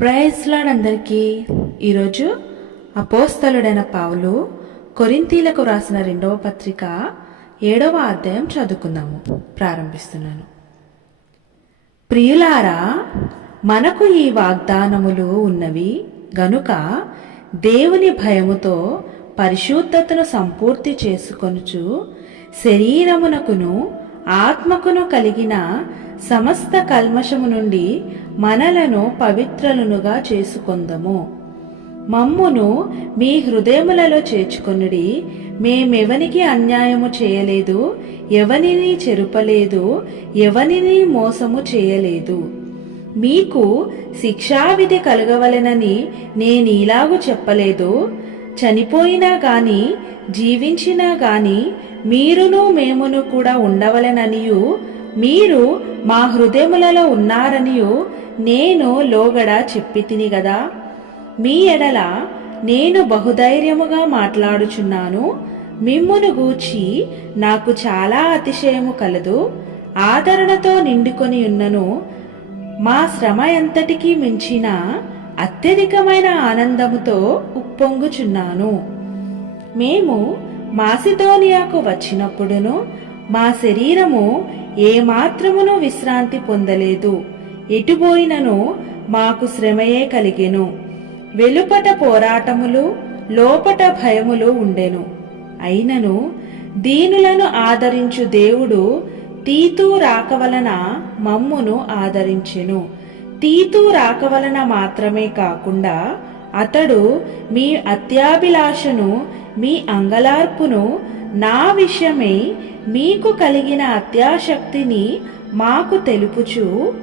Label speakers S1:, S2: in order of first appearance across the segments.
S1: ప్రైజ్లాడ్ అందరికీ ఈరోజు అపోస్తలుడైన పావులు కొరింతీలకు రాసిన రెండవ పత్రిక ఏడవ అధ్యాయం చదువుకుందాము. ప్రారంభిస్తున్నాను. ప్రియులారా మనకు ఈ వాగ్దానములు ఉన్నవి గనుక దేవుని భయముతో పరిశుద్ధతను సంపూర్తి చేసుకొనుచు శరీరమునకును ఆత్మకును కలిగిన సమస్త కల్మషము నుండి మనలను పవిత్రలునుగా చేసుకొందము. మమ్మును మీ హృదయములలో చేర్చుకొనుడి. మేమెవనికి అన్యాయము చేయలేదు ఎవనిని చెరుపలేదు ఎవనిని మోసము చేయలేదు. మీకు శిక్షావిధి కలగవలెనని నేనీలాగు చెప్పలేదు. చనిపోయినా గాని జీవించినా గాని మీరును మేమును కూడా ఉండవలెననియు మీరు మా హృదయములలో ఉన్నారనియు నేను లోగడ చెప్పి తిని గదా. మీ ఎడల నేను బహుధైర్యముగా మాట్లాడుచున్నాను. మిమ్మును గూర్చి నాకు చాలా అతిశయము కలదు. ఆదరణతో నిండుకొని ఉన్నను. మా శ్రమ ఎంతటికీ మించిన అత్యధికమైన ఆనందముతో ఉప్పొంగుచున్నాను. మేము మాసిదోనియాకు వచ్చినప్పుడును మా శరీరము ఏమాత్రమును విశ్రాంతి పొందలేదు. ఎటుపోయినను మాకు శ్రమయే కలిగెను. వెలుపట పోరాటములు లోపట భయములు ఉండెను. అయినను దీనులను ఆదరించు దేవుడు తీతూ రాకవలన మమ్మును ఆదరించెను. తీతూ రాకవలన మాత్రమే కాకుండా అతడు మీ అత్యాభిలాషను మీ అంగలార్పును నా విషయమై మీకు కలిగిన అత్యాశక్తిని మాకు తెలుపుచు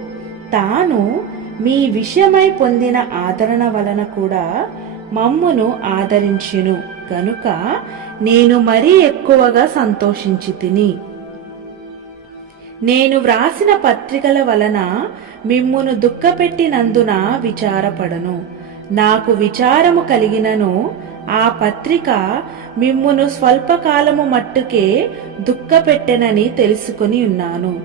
S1: తాను మీ విషయమై పొందిన ఆదరణ వలన కూడా మమ్మును ఆదరించెను. కనుక నేను మరీ ఎక్కువగా సంతోషించి తిని. నేను వ్రాసిన పత్రికల వలన మిమ్మును దుఃఖపెట్టినందున విచారపడను. నాకు విచారము కలిగినను ఆ పత్రిక మిమ్మును స్వల్పకాలము మట్టుకే దుఃఖపెట్టెనని తెలుసుకుని ఉన్నాను.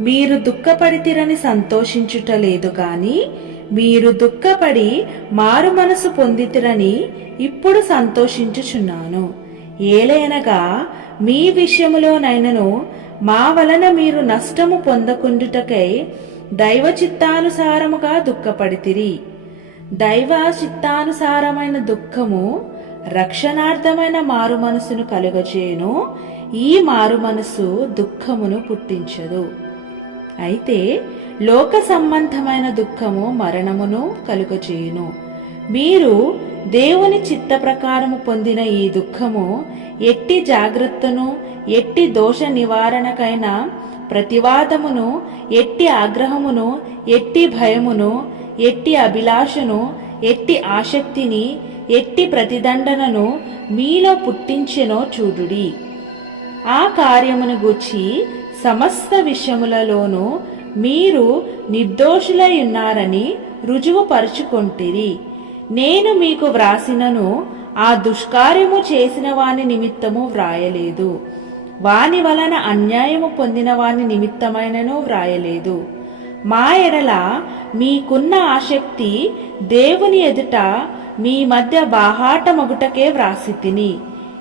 S1: మీరు దుఃఖపడితిరని సంతోషించుటలేదు గాని మీరు దుఃఖపడి మారు మనసు పొందితిరని ఇప్పుడు సంతోషించుచున్నాను. ఏలైనగా మీ విషయములోనైనను మా వలన మీరు నష్టము పొందకుండుటకై దైవ చిత్తానుసారముగా దుఃఖపడితిరి. దైవ చిత్తానుసారమైన దుఃఖము రక్షణార్థమైన మారు మనసును కలుగజేయును. ఈ మారు మనసు దుఃఖమును పుట్టించదు. అయితే లోక సంబంధమైన దుఃఖము మరణమును కలుగజేయును. మీరు దేవుని చిత్త ప్రకారము పొందిన ఈ దుఃఖము ఎట్టి జాగ్రత్తను ఎట్టి దోష నివారణకైన ప్రతివాదమును ఎట్టి ఆగ్రహమును ఎట్టి భయమును ఎట్టి అభిలాషను ఎట్టి ఆసక్తిని ఎట్టి ప్రతిదండనను మీలో పుట్టించెనో చూడుడి. ఆ కార్యమును గూర్చి సమస్త విషయములలోనూ మీరు నిర్దోషులై ఉన్నారని రుజువుపరుచుకొంటిరి. నేను మీకు వ్రాసినను ఆ దుష్కార్యము చేసిన వాని నిమిత్తము వ్రాయలేదు. వాని వలన అన్యాయము పొందిన వాని నిమిత్తమైనను వ్రాయలేదు. మా ఎడల మీకున్న ఆసక్తి దేవుని ఎదుట మీ మధ్య బాహాటమగుటకే వ్రాసి తిని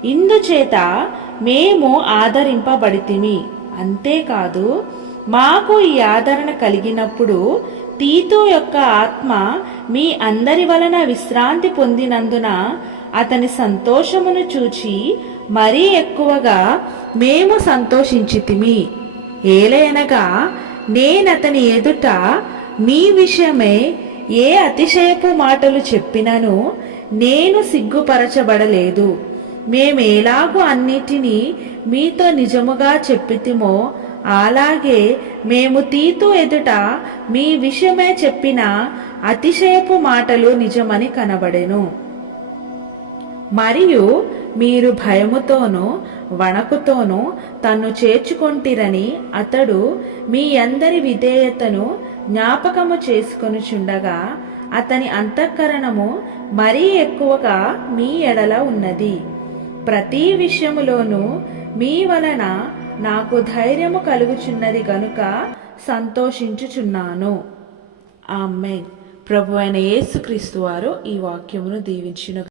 S1: ఇందుచేత మేము ఆదరింపబడితిమి. అంతేకాదు మాకు ఈ ఆదరణ కలిగినప్పుడు తీతు యొక్క ఆత్మ మీ అందరి వలన విశ్రాంతి పొందినందున అతని సంతోషమును చూచి మరీ ఎక్కువగా మేము సంతోషించితిమి. ఏలయనగా నేనతని ఎదుట మీ విషయమే ఏ అతిశయపు మాటలు చెప్పినను నేను సిగ్గుపరచబడలేదు. మేమేలాగూ అన్నిటినీ మీతో నిజముగా చెప్పితిమో అలాగే మేము తీతు ఎదుట మీ విషయమే చెప్పిన అతిశయపు మాటలు నిజమని కనబడెను. మరియు మీరు భయముతోనూ వణకుతోనూ తన్ను చేర్చుకొంటిరని అతడు మీ అందరి విధేయతను జ్ఞాపకము చేసుకొనుచుండగా అతని అంతఃకరణము మరీ ఎక్కువగా మీ ఎడల ఉన్నది. ప్రతి విషయములోనూ మీ వలన నాకు ధైర్యము కలుగుచున్నది గనుక సంతోషించుచున్నాను. ఆమె ప్రభు అయిన యేసుక్రీస్తు వారు ఈ వాక్యమును దీవించిన